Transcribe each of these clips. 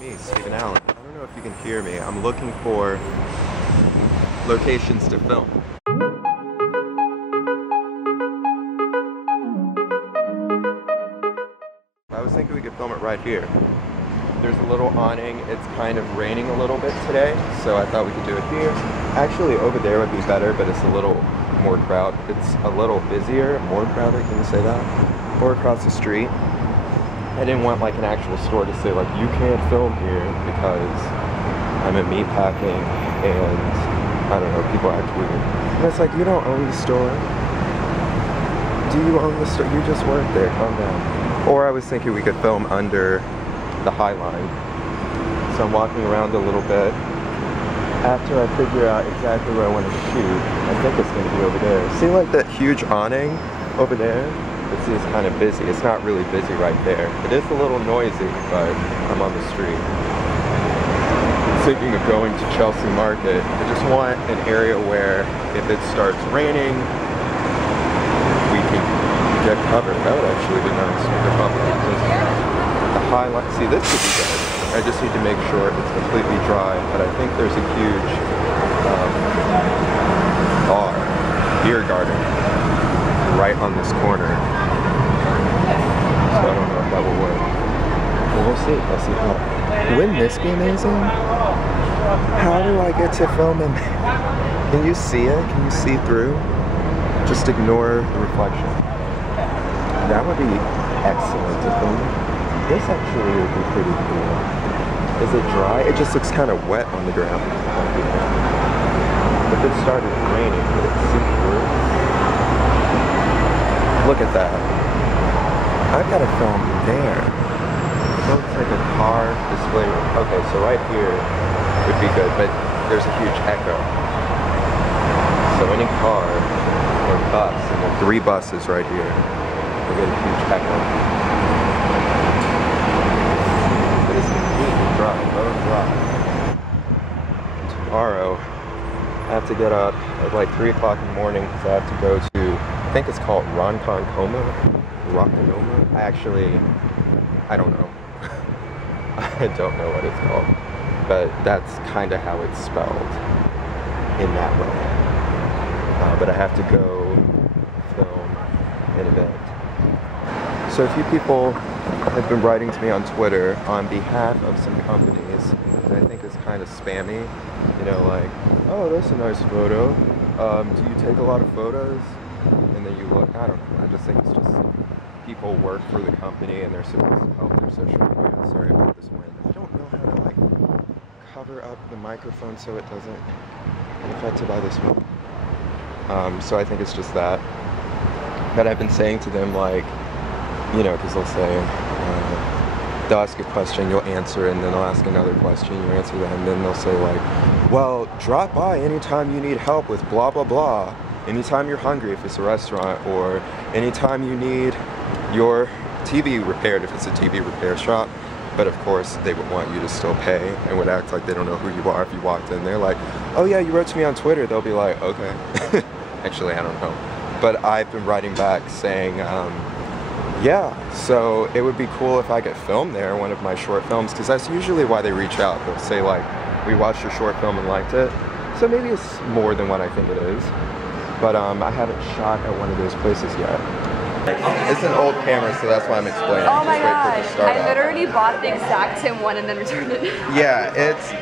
Me, Stephen Allen. I don't know if you can hear me. I'm looking for locations to film. I was thinking we could film it right here. There's a little awning. It's kind of raining a little bit today, so I thought we could do it here. Actually, over there would be better, but it's a little more crowded. It's a little busier, more crowded, can you say that? Or across the street. I didn't want like an actual store to say like, you can't film here because I'm at Meatpacking and I don't know, people act weird. And it's like, you don't own the store. Do you own the store? You just work there, calm down. Or I was thinking we could film under the High Line. So I'm walking around a little bit. After I figure out exactly where I want to shoot, I think it's going to be over there. See like that huge awning over there? This is kind of busy. It's not really busy right there. It is a little noisy, but I'm on the street. Thinking of going to Chelsea Market. I just want an area where if it starts raining, we can get covered. That would actually be nice. The High Line. See, this could be good. I just need to make sure it's completely dry, but I think there's a huge bar, beer garden, right on this corner. So I don't know if that will work. But we'll see. I'll see how. Wouldn't this be amazing? How do I get to film in there? Can you see it? Can you see through? Just ignore the reflection. That would be excellent to film. This actually would be pretty cool. Is it dry? It just looks kind of wet on the ground. If it started raining, would it seep through? Look at that. I've got to film there. Looks like a car display room. Okay, so right here would be good, but there's a huge echo. So any car or bus, and there are 3 buses right here, will get a huge echo. But it's completely dry, bone dry. Tomorrow, I have to get up at like 3 o'clock in the morning because I have to go to, I think it's called Ronkonkoma? I don't know. I don't know what it's called, but that's kind of how it's spelled in that way. But I have to go film in a bit. So a few people have been writing to me on Twitter on behalf of some companies that I think is kind of spammy. You know, like, oh, that's a nice photo. Do you take a lot of photos? And then you look, I don't know, I just think it's just people work for the company and they're supposed to help their social media. Sorry about this wind. I don't know how to like cover up the microphone so it doesn't get affected by this wind. So I think it's just that. But I've been saying to them like, you know, because they'll say, they'll ask a question, you'll answer, and then they'll ask another question, you answer that, and then they'll say like, well, drop by anytime you need help with blah, blah, blah. Anytime you're hungry if it's a restaurant, or anytime you need your TV repaired if it's a TV repair shop. But of course they would want you to still pay and would act like they don't know who you are if you walked in there like, oh yeah, you wrote to me on Twitter. They'll be like, okay. Actually, I don't know. But I've been writing back saying, yeah, so it would be cool if I could film there, one of my short films, because that's usually why they reach out. They'll say like, we watched your short film and liked it. So maybe it's more than what I think it is. But I haven't shot at one of those places yet. It's an old camera, so that's why I'm explaining. Oh my gosh, I literally bought the exact same one and then returned it. Yeah, it's,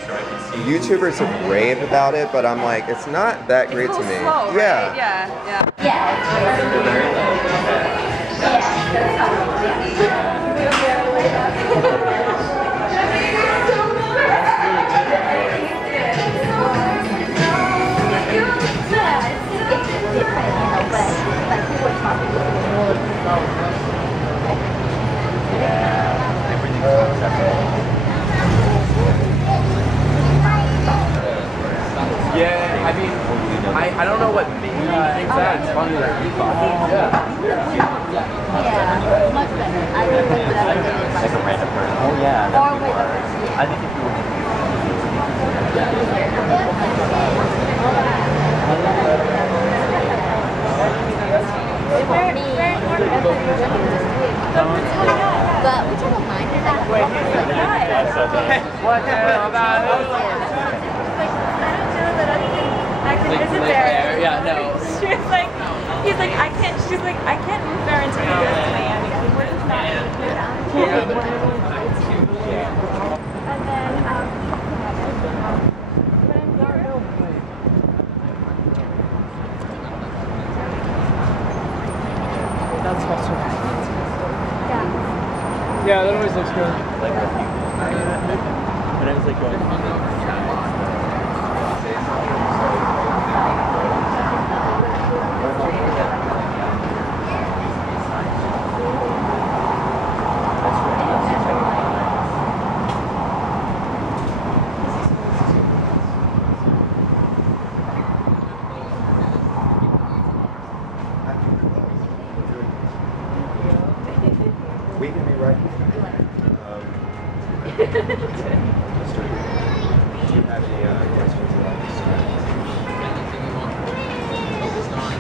YouTubers have rave about it, but I'm like, it's not that great to me. Slow, right? Yeah. Yeah. Yeah, I mean, I don't know what thing makes that. It's funny that you thought. Yeah, much better. I would think that I would do it. Like a random person. Oh yeah. Or with other. I think if you were. But we took a minor that. What about it? I can visit there. Yeah, no. She was like, he's like, I can't. She's like, I can't move there until he goes to Miami. We're just not going to do that. And then, That's also nice. yeah. Yeah, that always looks good. Like when I was like going on the chat. We can be right here. Do you have any questions about this? Anything you want focused on?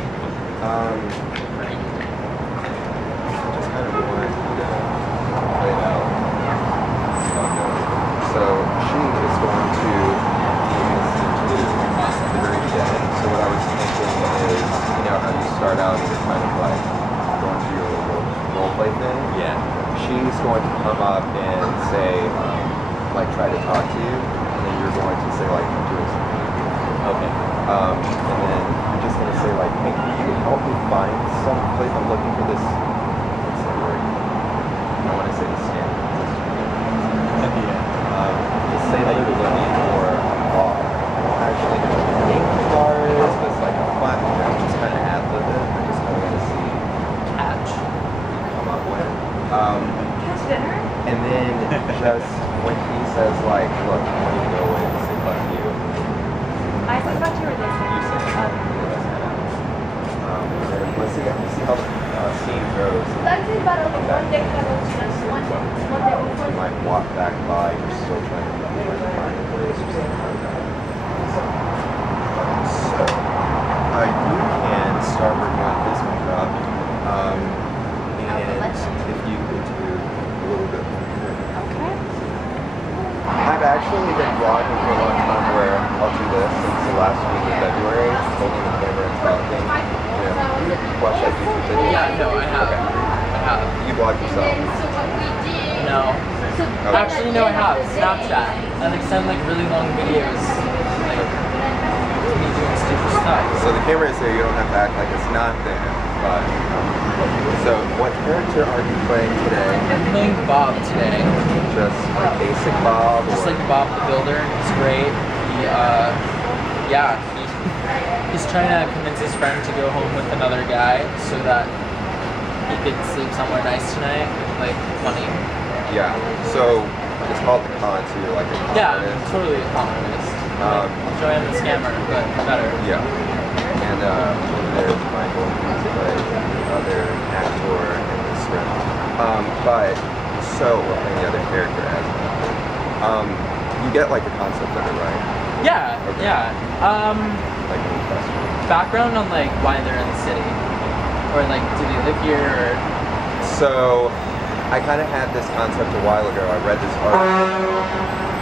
Just kind of want you to play it out. So she is going to be the very dead. So what I was thinking is, you know how you start out and you're kind of like going through your little role play thing? Yeah. She's going to come up and say, like, try to talk to you, and then you're going to say, like, I'm doing something. Okay. And then you're just going to say, like, hey, can you help me find some place? I'm looking for this. What's that word? I want to say the stand. Just say that you're looking for a bar. I don't actually know what the name of the bar is, but it's like a fun, you know, just kind of ad-lib it. I just kind of want to see Catch. come up with. Catch dinner? And then just when he says like, look, I want you to go away and say fuck you. I thought you were this. You say let's head out. Let's see how the scene goes. You might walk back by, you're still trying to find a place or something like that. So, you can start working on his makeup. And if you could do a little bit more. Okay. I've actually been vlogging for a long time where I'll do this since the last week of February, holding the camera and talking. You know, watch that YouTube video. Yeah, no, I have. Okay. I have. You vlog yourself. No. Okay. Actually, no, I have. Snapchat. I like send like really long videos. Like me doing stupid stuff. So the camera is there, you don't have to act like it's not there. But, so what character are you playing today? I'm playing Bob today. Just like basic Bob? Just or? like Bob the Builder. He's great. He's trying to convince his friend to go home with another guy so that he could sleep somewhere nice tonight. Like, funny. Yeah. So it's called the con, so you're like a con Yeah, artist. I'm totally a con artist. Joanne the Scammer, but better. Yeah. And over there is Michael, who's like other actor in the script. But so any other character as you get like the concept of it, right? Yeah, Okay. yeah. Like any questions? Background on like why they're in the city, or like do they live here? Or... So I kind of had this concept a while ago. I read this article.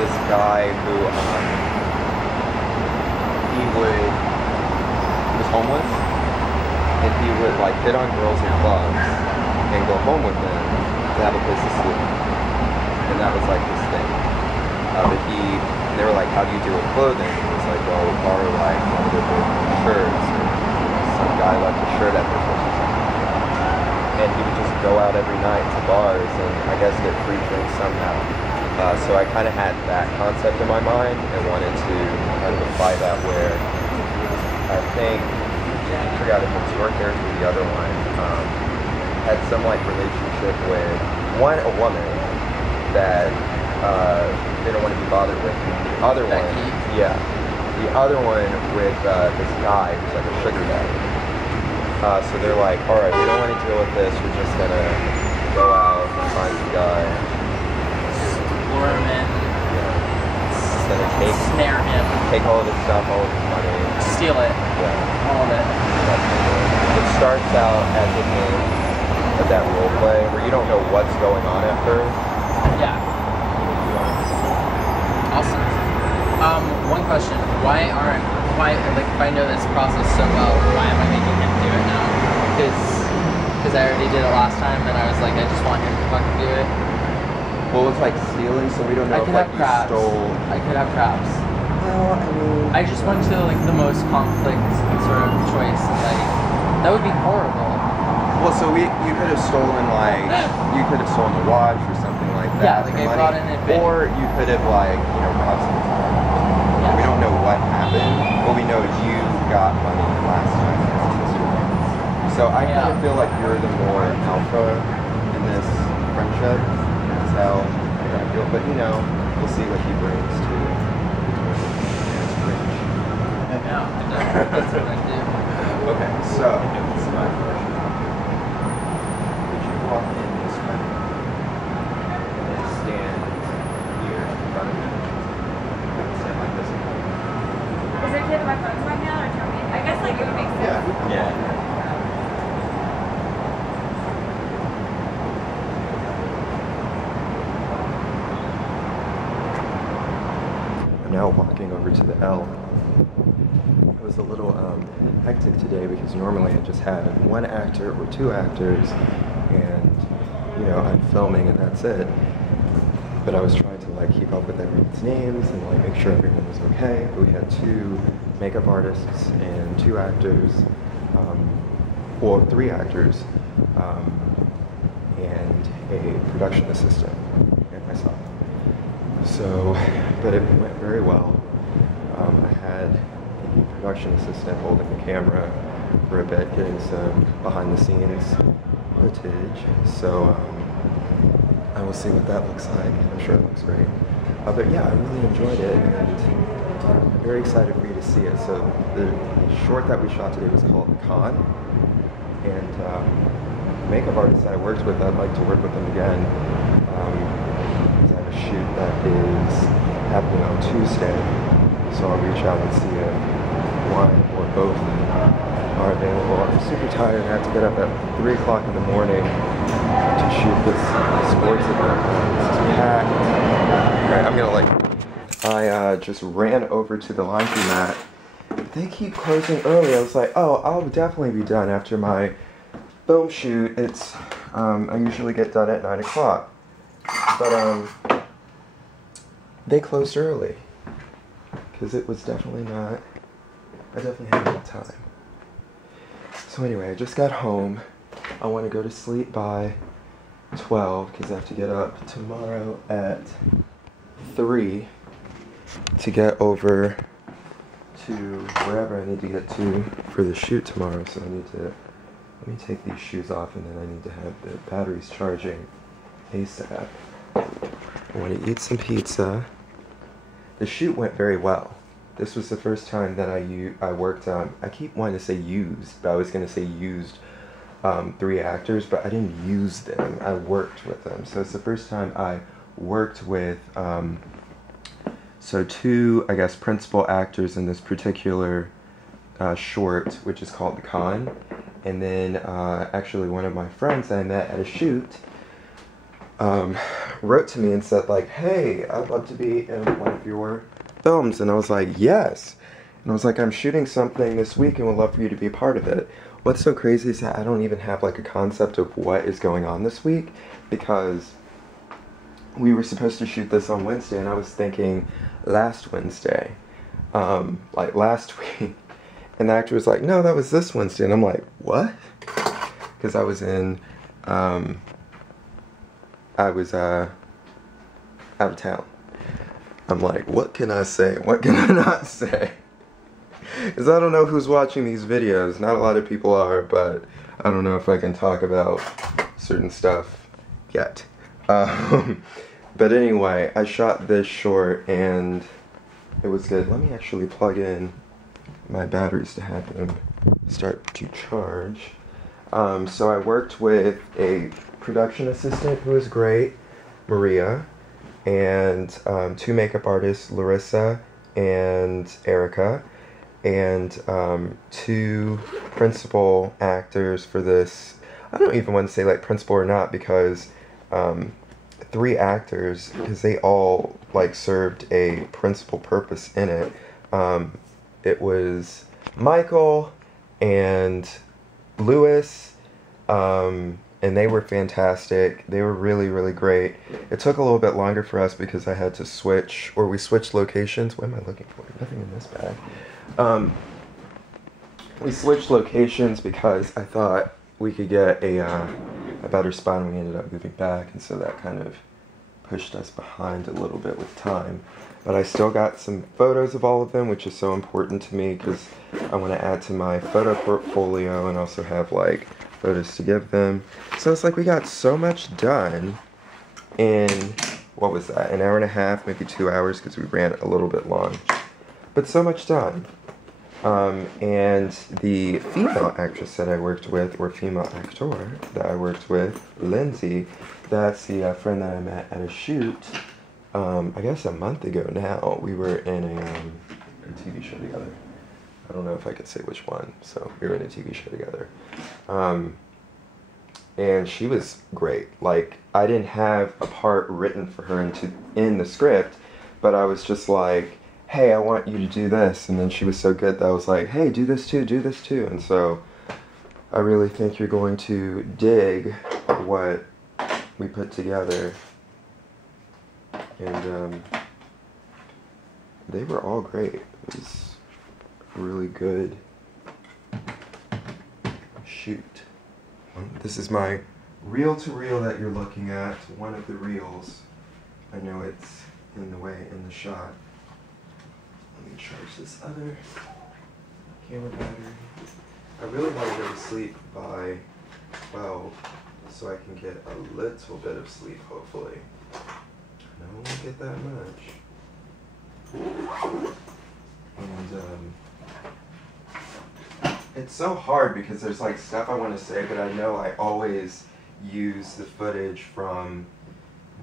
This guy who he was homeless, and he would like hit on girls in clubs and go home with them to have a place to sleep, and that was like his thing. But they were like, how do you deal with clothing? He was like, well, borrow like one of their shirts, or some guy left a shirt at their place or something. And he would just go out every night to bars and I guess get free drinks somehow. So I kind of had that concept in my mind and wanted to kind of apply that where I think, I forgot if it was your character or the other one, had some like relationship with a woman that they don't want to be bothered with. The other one, yeah, the other one with this guy who's like a sugar daddy. So they're like, all right, we don't want to deal with this. We're just gonna go out and find the guy, lure him in, just gonna snare him, take all of his stuff, all of his money, steal it, yeah. all of it. It starts out as a game of that role play where you don't know what's going on at first. Yeah. why like if I know this process so well, why am I making him do it now? Because I already did it last time, and I was like, I just want him to fucking do it. Well, it's like stealing, so we don't know I if could like have you crabs. stole. I could have crabs. Well, I mean, I just went to like the most conflict sort of choice, and like that would be horrible. well, so you could have stolen like you could have stolen a watch or something like Yeah, that. like for I money. brought in a bit. Or you could have like robbed some time. Yeah. We don't know what happened, but we know you got money last time. So I kind of feel like you're the more alpha in this friendship. That's how I feel. But we'll see what he brings to the Yeah, that's what I do. Okay, so this is my first shot. Would you walk in this way and then stand here in front of me? Stand like this. Is it okay that my phone's right now, or do you want me? I guess like it would make sense. Yeah, we can walk in. I'm now walking over to the L. It was a little hectic today because normally I just had one actor or two actors and I'm filming and that's it. But I was trying to like keep up with everyone's names and like make sure everyone was okay. But we had two makeup artists and two actors, well, three actors, and a production assistant and myself. So, but it went very well. I had a production assistant holding the camera for a bit, getting some behind the scenes footage. So I will see what that looks like. I'm sure it looks great. But yeah, I really enjoyed it, and I'm very excited for you to see it. So the short that we shot today was called The Con, and makeup artists that I worked with, I'd like to work with them again. I have a shoot that is happening on Tuesday, so I'll reach out and see if one or both are available. I'm super tired and I have to get up at 3 o'clock in the morning to shoot this sports event. This is packed. Alright, I'm gonna I just ran over to the laundromat. They keep closing early. I was like, oh, I'll definitely be done after my film shoot. It's I usually get done at 9 o'clock. But they closed early because it was definitely not. I definitely had enough time. So anyway, I just got home. I want to go to sleep by 12 because I have to get up tomorrow at 3 to get over to wherever I need to get to for the shoot tomorrow. So I need to, let me take these shoes off and then I need to have the batteries charging ASAP. I want to eat some pizza. The shoot went very well. This was the first time that I worked on, I keep wanting to say used, but I was going to say used 3 actors, but I didn't use them. I worked with them. So it's the first time I worked with, so 2, I guess, principal actors in this particular short, which is called The Con. And then actually one of my friends that I met at a shoot wrote to me and said like, hey, I'd love to be in one of your films. And I was like, yes. And I was like, I'm shooting something this week and would love for you to be a part of it. What's so crazy is that I don't even have like a concept of what is going on this week, because we were supposed to shoot this on Wednesday and I was thinking last Wednesday, like last week. And the actor was like, no, that was this Wednesday. And I'm like, what? Because I was in, I was out of town. I'm like, what can I say? What can I not say? Because I don't know who's watching these videos. Not a lot of people are, but I don't know if I can talk about certain stuff yet. But anyway, I shot this short and it was good. Let me actually plug in my batteries to have them start to charge. So I worked with a production assistant who was great, Maria, and 2 makeup artists, Larissa and Ericka, and 2 principal actors for this. I don't even want to say like principal or not, because 3 actors, because they all like served a principal purpose in it. It was Michael and Lewis, and they were fantastic. They were really, really great. It took a little bit longer for us because I had to switch, or we switched locations. What am I looking for? Nothing in this bag. We switched locations because I thought we could get a better spot, and we ended up moving back, and so that kind of pushed us behind a little bit with time. But I still got some photos of all of them, which is so important to me because I want to add to my photo portfolio and also have like photos to give them. So it's like we got so much done in, what was that, an hour and a half, maybe 2 hours, because we ran a little bit long. But so much done. And the female actress that I worked with, or female actor that I worked with, Lindsey, that's the friend that I met at a shoot, I guess a month ago now. We were in a TV show together. I don't know if I could say which one, so we were in a TV show together. And she was great. Like, I didn't have a part written for her in the script, but I was just like, hey, I want you to do this. And then she was so good that I was like, hey, do this too, do this too. And so I really think you're going to dig what we put together. And they were all great. It was a really good shoot. This is my reel-to-reel that you're looking at, one of the reels. I know it's in the way in the shot. Let me charge this other camera battery. I really want to go to sleep by 12 so I can get a little bit of sleep, hopefully. I won't get that much. And it's so hard because there's like stuff I want to say, but I know I always use the footage from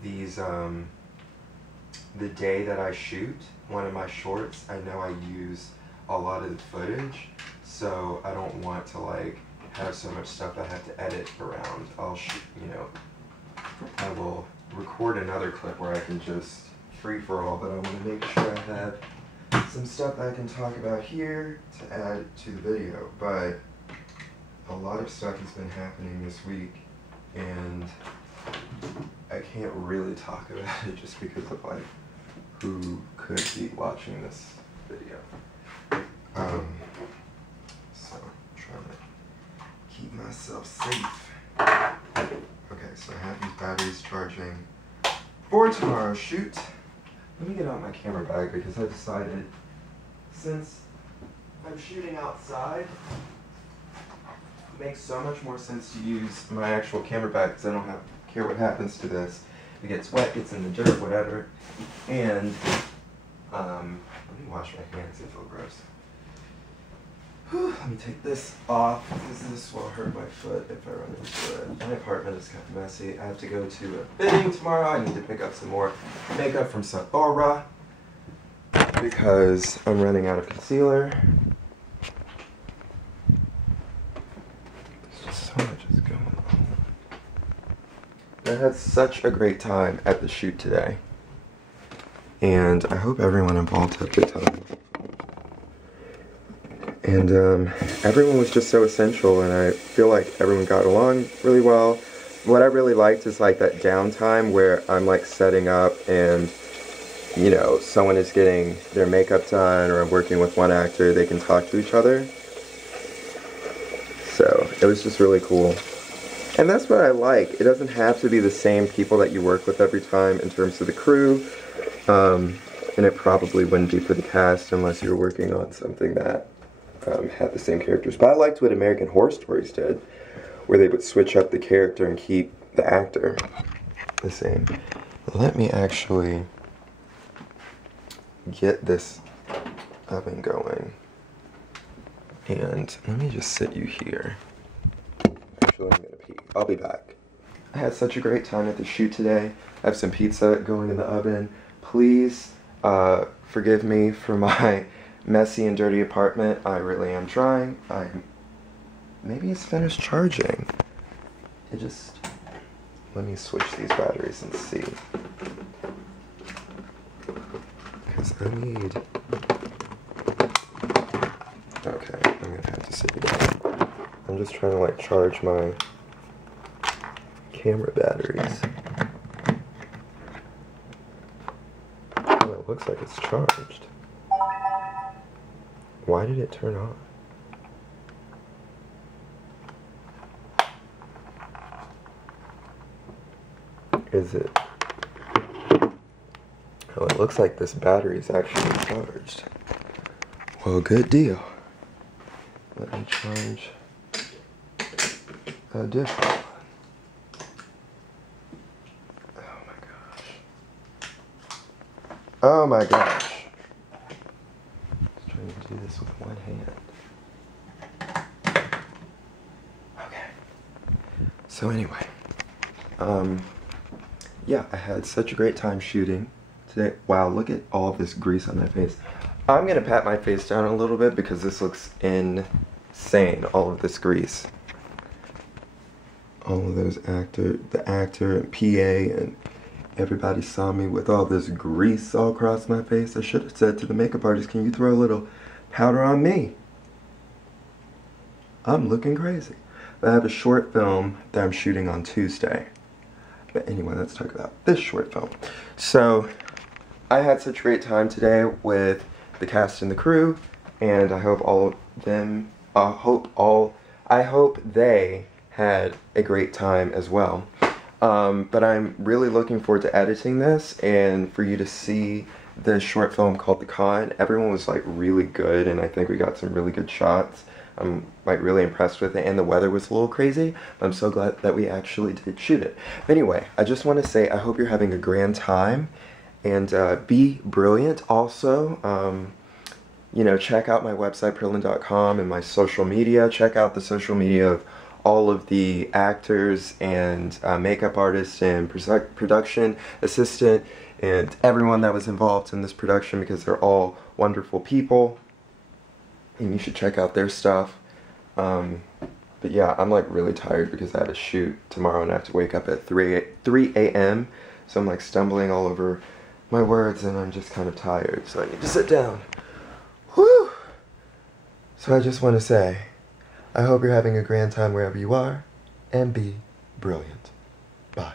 these, the day that I shoot one of my shorts. I know I use a lot of the footage, so I don't want to like have so much stuff I have to edit around. I'll shoot, you know, I will record another clip where I can just free for all, but I want to make sure I have some stuff that I can talk about here to add to the video. But a lot of stuff has been happening this week, and I can't really talk about it just because of like who could be watching this video. So I'm trying to keep myself safe. Okay, so I have these batteries charging for tomorrow's shoot. Let me get out my camera bag because I decided, since I'm shooting outside, it makes so much more sense to use my actual camera bag because I don't care what happens to this. If it gets wet, gets in the dirt, whatever. And let me wash my hands, they feel gross. Whew, let me take this off because this will hurt my foot if I run into it. My apartment is kind of messy. I have to go to a fitting tomorrow. I need to pick up some more makeup from Sagrera because I'm running out of concealer. There's just so much is going on. I had such a great time at the shoot today, and I hope everyone involved had a good time. And everyone was just so essential, and I feel like everyone got along really well. What I really liked is like that downtime where I'm like setting up and, you know, someone is getting their makeup done or I'm working with one actor, they can talk to each other. So it was just really cool. And that's what I like. It doesn't have to be the same people that you work with every time in terms of the crew. And it probably wouldn't be for the cast unless you're working on something that had the same characters. But I liked what American Horror Stories did, where they would switch up the character and keep the actor the same. Let me actually get this oven going. And let me just sit you here. Actually, I'm gonna pee. I'll be back. I had such a great time at the shoot today. I have some pizza going in the oven. Please forgive me for my messy and dirty apartment. I really am trying. Maybe it's finished charging. Let me switch these batteries and see. Because I need Okay, I'm gonna have to sit down. I'm just trying to like charge my camera batteries. Oh, it looks like it's charged. Why did it turn on? Is it? Oh, it looks like this battery is actually charged. Well, good deal. Let me charge a different one. Oh my gosh. Oh my gosh. Just trying to do this with one hand. Okay. So anyway, yeah, I had such a great time shooting today. Wow, look at all this grease on my face. I'm gonna pat my face down a little bit because this looks insane, all of this grease. All of those the actor and PA and everybody saw me with all this grease all across my face. I should have said to the makeup artist, can you throw a little powder on me? I'm looking crazy. But I have a short film that I'm shooting on Tuesday. But anyway, let's talk about this short film. So, I had such a great time today with the cast and the crew, and I hope all of them, I hope they had a great time as well. But I'm really looking forward to editing this and for you to see this short film called The Con. Everyone was like really good, and I think we got some really good shots. I'm like really impressed with it, and the weather was a little crazy, but I'm so glad that we actually did shoot it. But anyway, I just want to say I hope you're having a grand time, and be brilliant. Also, you know, check out my website prillen.com and my social media. Check out the social media of all of the actors and makeup artists and production assistant and everyone that was involved in this production, because they're all wonderful people. And you should check out their stuff. But yeah, I'm like really tired because I have a shoot tomorrow and I have to wake up at 3 a.m. So I'm like stumbling all over my words and I'm just kind of tired. So I need to sit down. Whew! So I just want to say, I hope you're having a grand time wherever you are, and be brilliant. Bye.